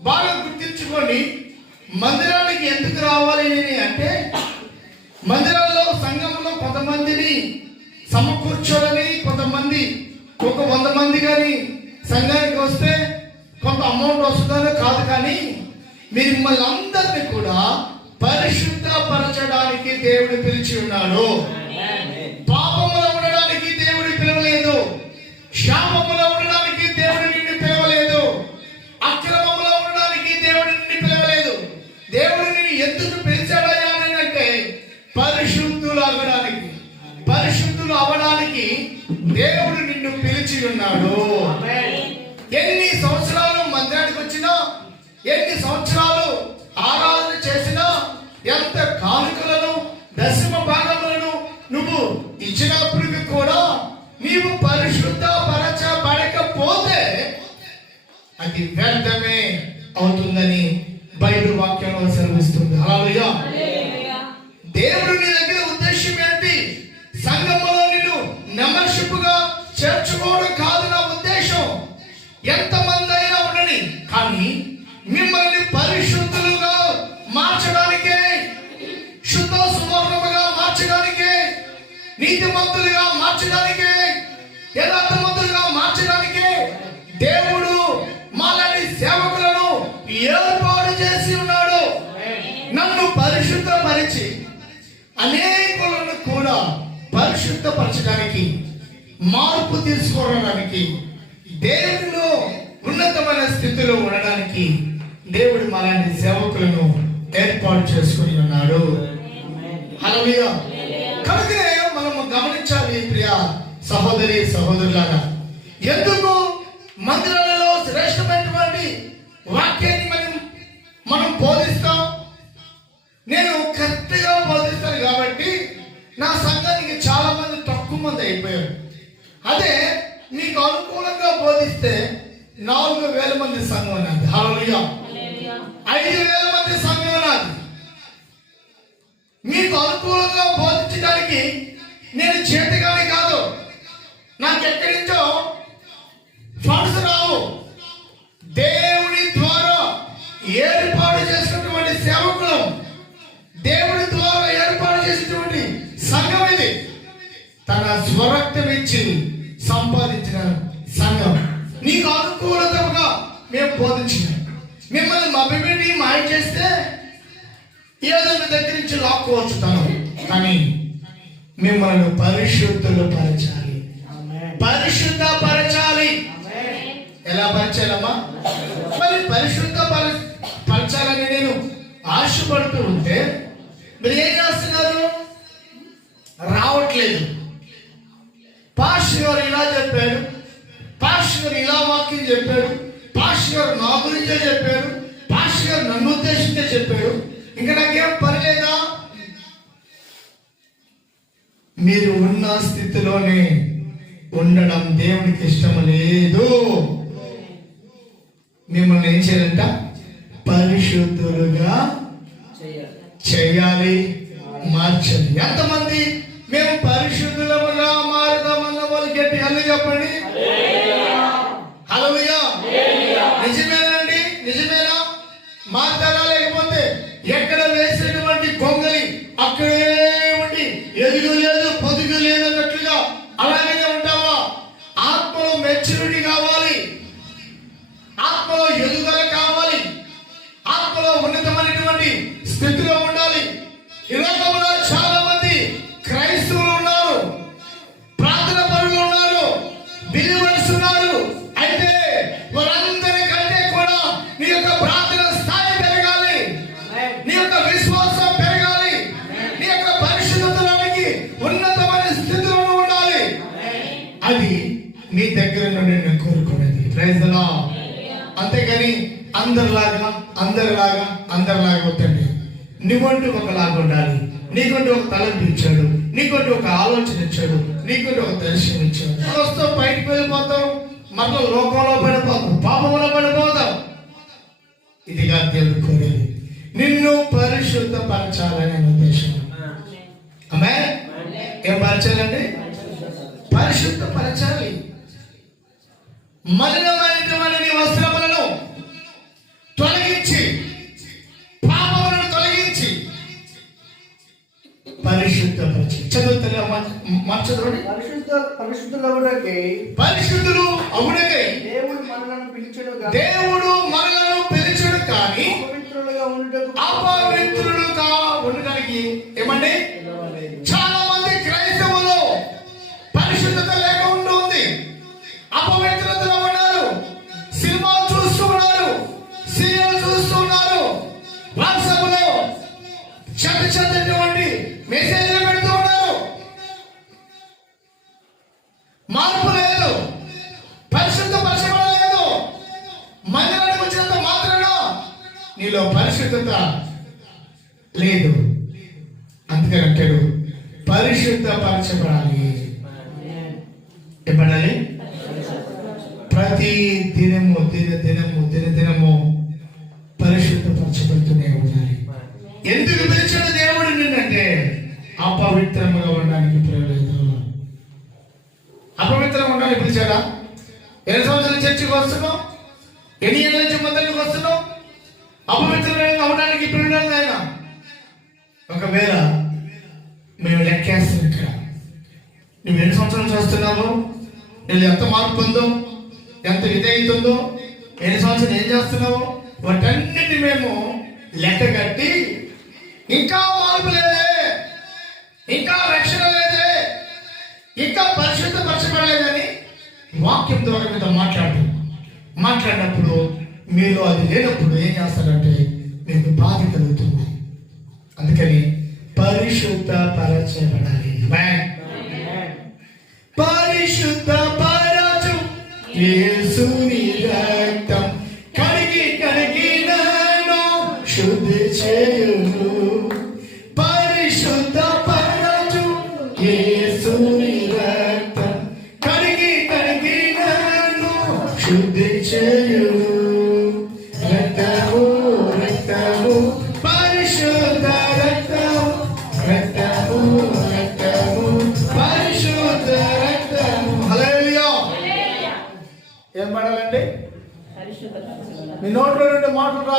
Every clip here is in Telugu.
బాగా గుర్తించుకోండి మందిరానికి ఎందుకు రావాలి అని అంటే మందిరాల్లో సంఘంలో కొంతమందిని సమకూర్చోలని కొంతమంది ఒక వంద మంది కానీ సంఘానికి వస్తే కొంత అమౌంట్ వస్తుందో కాదు కానీ మీరు మిమ్మల్ని అందరినీ కూడా పరిశుద్ధపరచడానికి దేవుడు పిలిచి ఉన్నాడు. పాపములో ఉండడానికి దేవుడు పిలవలేదు. శాపములో దేవుడు నిన్ను పిలిచి ఉన్నాడు. ఎన్ని సంవత్సరాలు మందిరానికి వచ్చినా ఎన్ని సంవత్సరాలు ఆరాధన చేసినా ఎంత కానుకలను దశమ భాగములను నువ్వు ఇచ్చినప్పటికీ కూడా నీవు పరిశుద్ధ పరచబడకపోతే అది వ్యర్థమే అవుతుందని బైబిల్ వాక్యంలో సెలవిస్తుంది. అలాగే ఎంతమంది అయినా ఉండని కానీ మిమ్మల్ని పరిశుద్ధులుగా మార్చడానికే శుద్ధ సువర్ణముగా మార్చడానికే నీతిమంతులుగా మార్చడానికే యథార్థమంతులుగా మార్చడానికే దేవుడు మాలాంటి సేవకులను ఏర్పాటు చేసి ఉన్నాడు. నన్ను పరిశుద్ధపరిచి అనేకులను కూడా పరిశుద్ధపరచడానికి మార్పు తీసుకోవడానికి దేవునిలో ఉన్నతమైన స్థితిలో ఉండడానికి దేవుడు మాలాంటి సేవకులను ఏర్పాటు చేసుకుని ఉన్నాడు. హల్లెలూయా. కనుకనే మనము గమనించాలి ప్రియ సహోదరి సహోదరులారా. ఎందుకు మందిరాలలో శ్రేష్టమైనటువంటి వాక్యం సంఘం ఉన్నది. హల్లెలూయా ఐదు వేల మంది సంఘం ఉన్నది. మీకు అనుకూలంగా బోధించడానికి నేను చేతగానే కాదు. నాకు ఎక్కడి నుంచో ఫండ్స్ రావు. దేవుని ద్వారా ఏర్పాటు చేసినటువంటి సేవకులు దేవుని ద్వారా ఏర్పాటు చేసినటువంటి సంఘం ఇది. తన స్వరక్తం ఇచ్చి సంపాదించిన సంఘం. నీకు అనుకూలతగా మేము బోధించినాం. మిమ్మల్ని మభ్యపెట్టి మాయ చేస్తే ఏదో మీ దగ్గర నుంచి లాక్కోవచ్చు తను కానీ మిమ్మల్ని పరిశుద్ధులు పరచాలి పరిశుద్ధ పరచాలి ఎలా పరచాలమ్మా? మరి పరిశుద్ధ పర పరచాలని నేను ఆశపడుతూ ఉంటే మీరు ఏం చేస్తున్నారు? రావట్లేదు. పాష్ గారు ఇలా చెప్పాడు. గారు ఇలా వాక్యం చెప్పాడు. గురించే చెప్పాడు. పాస్టర్ గారు నన్ను ఉద్దేశించే చెప్పాడు. ఇంకా నాకేం పర్లేదా? మీరు ఉన్న స్థితిలోనే ఉండడం దేవునికి ఇష్టం లేదు. మిమ్మల్ని ఏం చేయాలంట? పరిశుద్ధులుగా చేయాలి. చేయాలి మార్చాలి ఎంతమంది? మేము పరిశుద్ధులముగా మారుదామన్న వాళ్ళు గట్టి అన్ని చెప్పండి. అందరిలాగా? అందరిలాగా అందరిలాగా వద్దండి నీకంటూ ఒకలాగా ఉండాలి. నీకంటూ ఒక తలంపు ఇచ్చాడు. నీకంటూ ఒక ఆలోచన ఇచ్చాడు. నీకంటూ ఒక దర్శనం ఇచ్చాడు. వస్తాం బయటకు వెళ్ళిపోతాం. మనం లోకంలో పడిపోతాం. పాపంలో పడిపోతాం. ఇది దేవుడు కోరేది నిన్ను పరిశుద్ధపరచాలని ఉద్దేశం. ఆమె ఏం పరచాలండి? పరిశుద్ధపరచాలి. మలినమైనటువంటి తొలగించి. పాపములను తొలగించి. పరిశుద్ధపరిచి. చదువుతున్న మార్చదుని పరిశుద్ధ పరిశుద్ధులు అవునకై. దేవుడు మనలను పిలిచెను గాని దేవుడు మనలను పిలిచడు కానీ అపవిత్రులుగా ఉండుటకు అపవిత్రులుగా ఉండడానికి ఏమండి? నీలో పరిశుద్ధత లేదు. అందుకని అంటాడు పరిశుద్ధ పరచబడాలి చెప్పడాలి ప్రతి దినము దిన దినము దిన దినము పరిశుద్ధపరచబడుతూనే ఉండాలి. ఎందుకు పిలిచిన దేవుడు నిన్నంటే? అపవిత్రముగా ఉండడానికి పిలవలేదు అపవిత్రంగా ఉండడానికి పిలిచాడా? ఎన్ని సంవత్సరాలు చర్చికి వస్తున్నావు? ఎన్ని ఏళ్ళ నుంచి మందిరికి వస్తున్నావు? అపవిత్రమైన అవడానికి పిలవలేదు ఆయన ఒకవేళ మేము లెక్కేస్తాం ఇక్కడ. నువ్వు ఎన్ని సంవత్సరాలు చేస్తున్నావు? నీళ్ళు ఎంత మార్పు ఉందో? ఎంత విధేయత ఉందో? ఎన్ని సంవత్సరాలు ఏం చేస్తున్నావు? వాటన్నిటి మేము లెక్క కట్టి ఇంకా మార్పు లేదే. ఇంకా రక్షణ లేదే. ఇంకా పరిశుద్ధపరచబడలేదని వాక్యం ద్వారా మీద మాట్లాడు మాట్లాడినప్పుడు మీరు అది లేనప్పుడు ఏం చేస్తారంటే మీకు బాధ కలుగుతుంది అందుకని పరిశుద్ధ పరచబడాలి. పరిశుద్ధ పరచు యేసుని రక్తం కడిగి కడిగి నన్ను శుద్ధి చేయును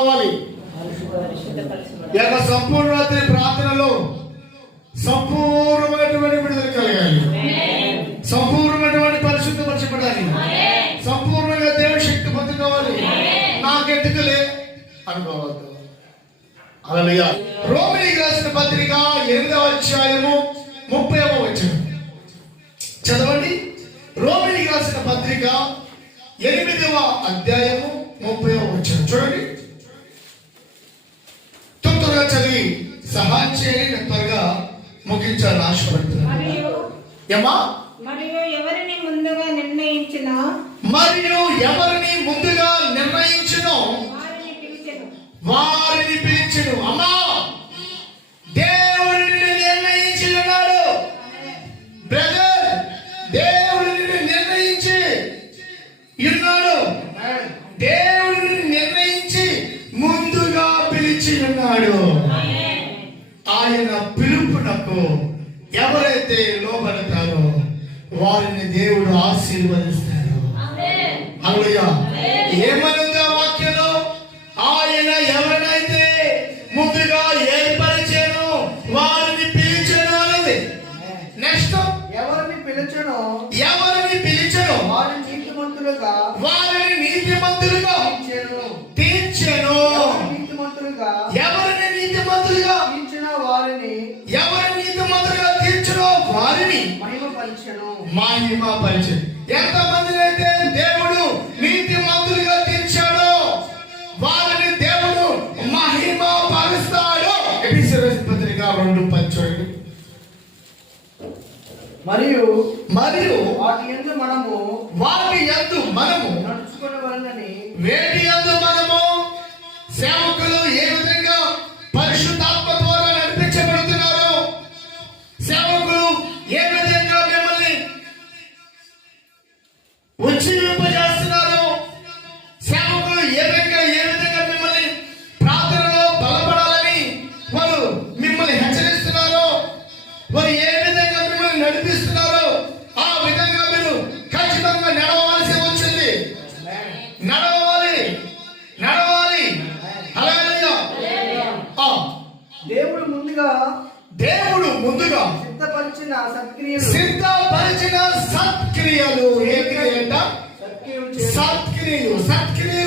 కావాలి. యొక్క సంపూర్ణ రాత్రి ప్రార్థనలో సంపూర్ణమైనటువంటి విడుదల కలగాలి. సంపూర్ణమైనటువంటి పరిశుద్ధపరచబడాలి. సంపూర్ణంగా దేవుని శక్తి పొందుకోవాలి. నాకెందుకులే అనుకోవద్దు. అలా రోమిలికి రాసిన పత్రిక ఎనిమిదవ అధ్యాయము ముప్పై వచ్చిన చదవండి. రోమిలికి రాసిన పత్రిక ఎనిమిదవ అధ్యాయము ముప్పై వచ్చిన చూడండి. తొందరగా చదివి సహాయం చేయండి నేను త్వరగా ముగించాలని ఆశపడుతున్నాను మరియు ఎవరిని ముందుగా నిర్ణయించిన? మరియు ఎవరిని ముందుగా నిర్ణయించునో? వారిని పిలిచును. అమ్మా! నీతిమంతులుగా వారిని నీతిమంతులుగా తీర్చెను. నీతిమంతులుగా? ఎవరిని నీతిమంతులుగా? తీర్చిన వారిని ఎవరిని నీతిమంతులుగా తీర్చను? వారిని మహిమ పరిచయం ఎంతమందిని అయితే దేవుడు మరియు మరియు వాటి ఎందు మనము వారి యందు మనము నడుచుకునవలనని వేటి యందు మనము సేవకులు ఏ విధంగా పరిశుద్ధాత్మ 命を授ける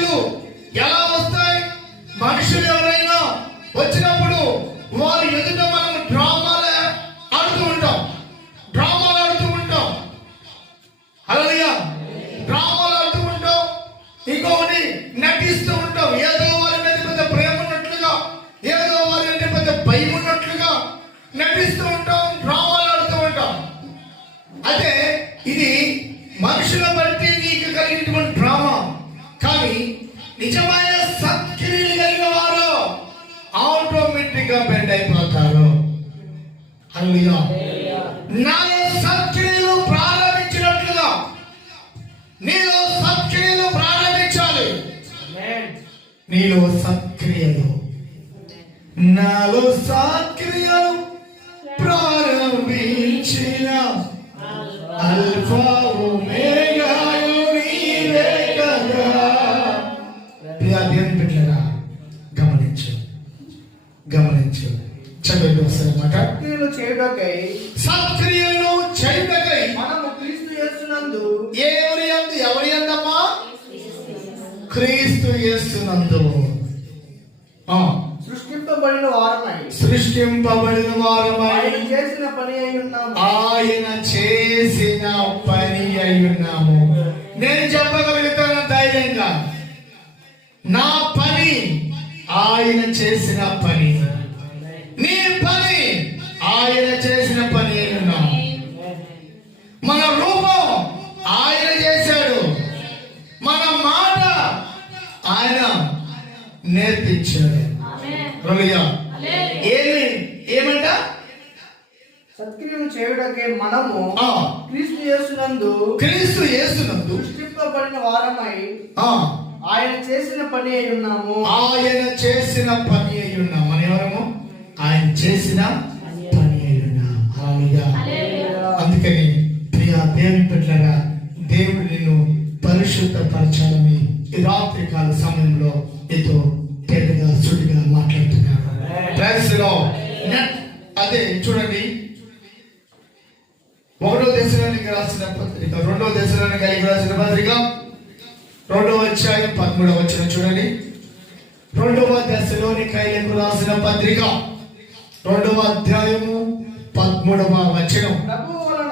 నాలో సత్క్రియలు ప్రారంభించినట్లుగా నీలో సత్క్రియలు ప్రారంభించాలి. నీలో సత్క్రియలు. నాలో సత్క్రియలు చేయుటకై సత్క్రియలను చేయటకై మనము క్రీస్తు చేస్తున్నందు ఎవరి అందు ఎవరి అందమ్మా క్రీస్తు యేసునందు. ఆ, సృష్టింపబడిన వారమై సృష్టింపబడిన వారమై ఆయన చేసిన పని అయి ఉన్నాము. ఆయన చేసిన పని అయి ఉన్నాము. నేను చెప్పగలుగుతాను ధైర్యంగా? నా పని ఆయన చేసిన పని. ఏమి? ఏమంట? సత్క్రియలు చేయుటకై మనము ఆ, క్రీస్తు చేస్తున్నందు క్రీస్తు యేసునందు సృష్టింపబడిన వారమై ఆ, ఆయన చేసిన పని అయి ఉన్నాము. ఆయన చేసిన పని అయి ఉన్నాం మన ఎవరము? ఆయన చేసిన పని అయి ఉన్నాం హల్లెలూయా. అందుకని ప్రియా దేవుని పెట్టారా దేవుడు నిన్ను పరిశుద్ధపరచాలని ఈ రాత్రి కాల సమయంలో ఏదో తేటగా సుడిగా మాట్లాడుతున్నాడు Praise the Lord. నెట్- అదే చూడండి ఒకటో దేశానికి రాసిన పత్రిక రెండో దేశానికి కలిగి రాసిన పత్రిక రెండవ అధ్యాయం పదమూడవ వచ్చిన చూడండి రెండవ దశలోని కైలకు రాసిన పత్రిక. రెండవ అధ్యాయము పదమూడవ వచనం. ప్రభు వలన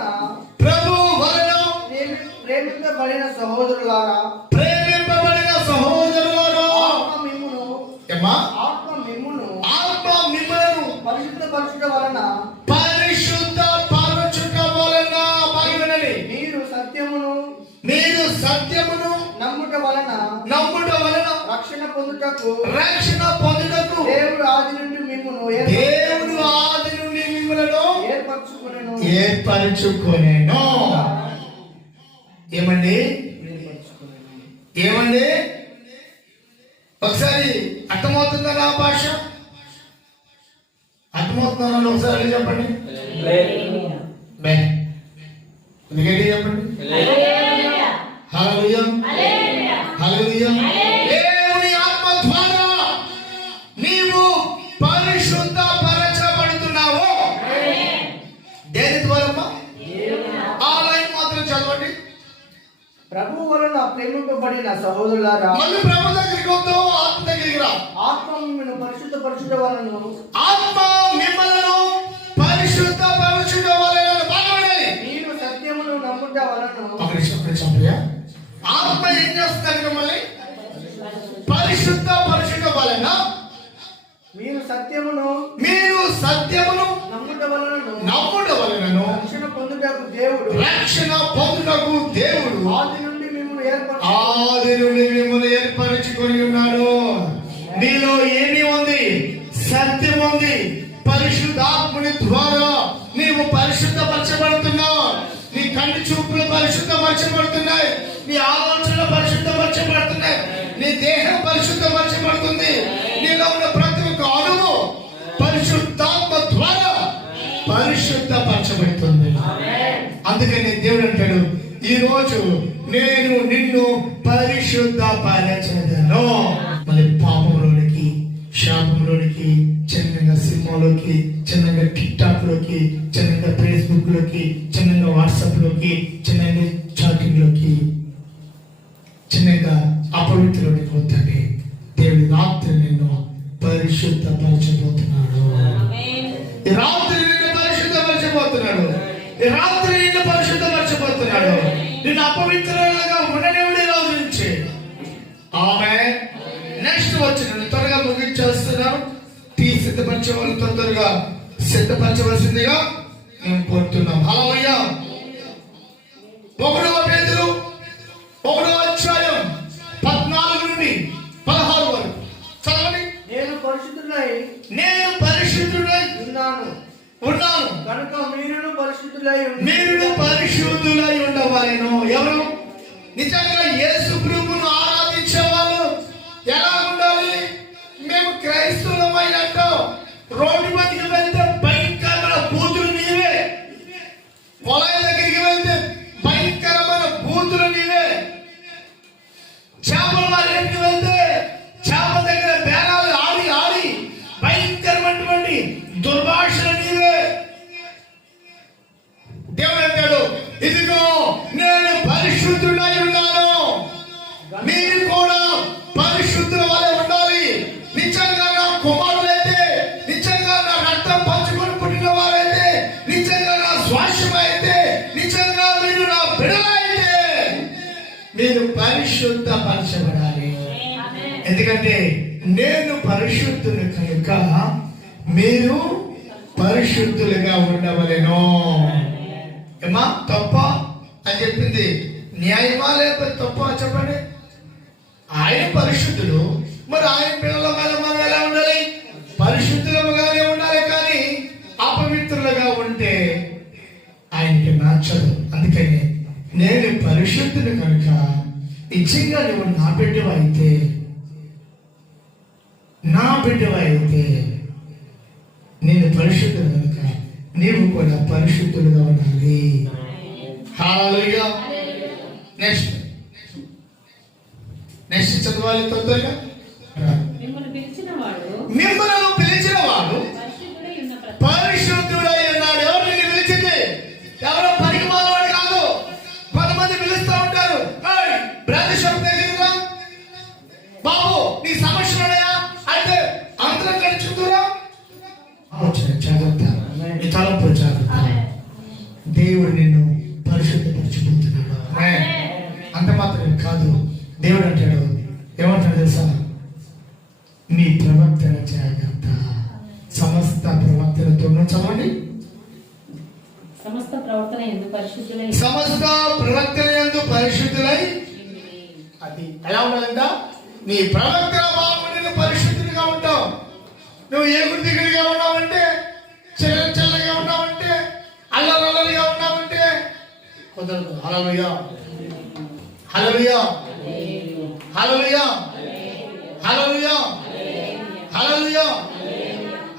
ప్రభు వలన ప్రేమి- ప్రేమింపబడిన సహోదరులారా ప్రేమింపబడిన పొందుటకు రక్షణ పొందుటకు దేవుడు ఆది నుండి మిమ్మును ఏర్- దేవుడు ఆది నుండి మిమ్మలను ఏర్పరచుకొనెను. ఏర్పరచుకొనేను. ఏమండి? ఏమండి? ఒకసారి అర్థమవుతుందా నా భాష? అర్థమవుతుందా ఒకసారి చెప్పండి? ఎందుకంటే చెప్పండి? హల్లెలూయా. హల్లెలూయా. ప్రేమింపబడిన సహోదరులారా? మళ్ళీ ప్రభు దగ్గరికి వద్దాం ఆత్మ దగ్గరికి రా. ఆత్మ మిమ్మల్ని పరిశుద్ధ పరచుట వలన ఆత్మ మిమ్మల్ని పరిశుద్ధ పరచుట వలన బాగుండాలి మీరు సత్యమును నమ్ముట వలన ఒక నిమిషం ప్రియా. ఆత్మ ఏం చేస్తుంది మిమ్మల్ని పరిశుద్ధ పరచుట వలన. మీరు సత్యమును మీరు సత్యమును నమ్ముట వలన నమ్ముట వలనను రక్షణ పొందుటకు దేవుడు రక్షణ పొందుటకు దేవుడు ఆది ఆది నుండి మిమ్మల్ని ఏర్పరచుకొని ఉన్నాడు. మీలో ఏమి ఉంది? సత్యం ఉంది. పరిశుద్ధాత్ముని ద్వారా నీవు పరిశుద్ధపరచబడుతున్నావు. నీ కంటి చూపులు పరిశుద్ధపరచబడుతున్నాయి. నీ ఆలోచనలు పరిశుద్ధపరచబడుతున్నాయి. నీ దేహం పరిశుద్ధపరచబడుతుంది. నీలో ఉన్న ప్రతి ఒక్క అణువు పరిశుద్ధాత్మ ద్వారా పరిశుద్ధపరచబడుతుంది. అందుకని దేవుడు అంటాడు ఈ రోజు నేను నిన్ను పరిశుద్ధ పరచదను మళ్ళీ పాపంలోనికి శాపంలోనికి చిన్నగా సినిమాలోకి చిన్నగా టిక్ టాక్లోకి చిన్నగా ఫేస్బుక్లోకి చిన్నగా వాట్సాప్లోకి చిన్నగా చాటింగ్లోకి చిన్నగా అపవిత్రులోకి పోతాడు దేవుడి రాత్రి నిన్ను పరిశుద్ధ పరచబోతున్నాడు ఈ రాత్రి నిన్ను పరిశుద్ధపరచబోతున్నాడు. ఈ రాత్రి నిన్ను ఉన్నాడు నిన్ను అపవిత్రంగా ఉండనివ్వడే రోజు నుంచి ఆమె నెక్స్ట్ వచ్చిన త్వరగా ముగించేస్తున్నాను టీ సిద్ధపరిచే వాళ్ళు తొందరగా సిద్ధపరచవలసిందిగా మేము కోరుతున్నాం. హలోయ్యా ఒకడవ పరిశుద్ధులై మీరు పరిశుద్ధులై ఉండవాలను. ఎవరు? నిజంగా పరిశుద్ధ పరచబడాలి ఎందుకంటే నేను పరిశుద్ధులు కనుక మీరు పరిశుద్ధులుగా ఉండవలేను. ఏమా తప్ప అని చెప్పింది. న్యాయమా లేకపోతే తప్ప చెప్పండి. ఆయన పరిశుద్ధులు మరి ఆయన పిల్లల మీద మనం ఎలా ఉండాలి? పరిశుద్ధులుగానే ఉండాలి కానీ అపవిత్రులుగా ఉంటే ఆయనకి నచ్చదు. అందుకని నేను పరిశుద్ధులు కనుక నిజంగా నువ్వు నా బిడ్డవైతే నా బిడ్డవైతే నేను పరిశుద్ధం కనుక నీవు కూడా పరిశుద్ధులుగా ఉండాలి. నెక్స్ట్ నెక్స్ట్ చదవాలి తొందరగా. మిమ్మల్ని దేవుడిని హలలుయా హలలుయా హలలుయా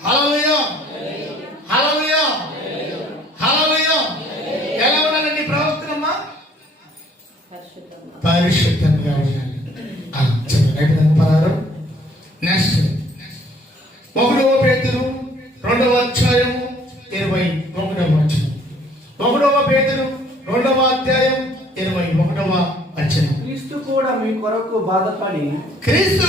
హలలుయా roubada para. Cristo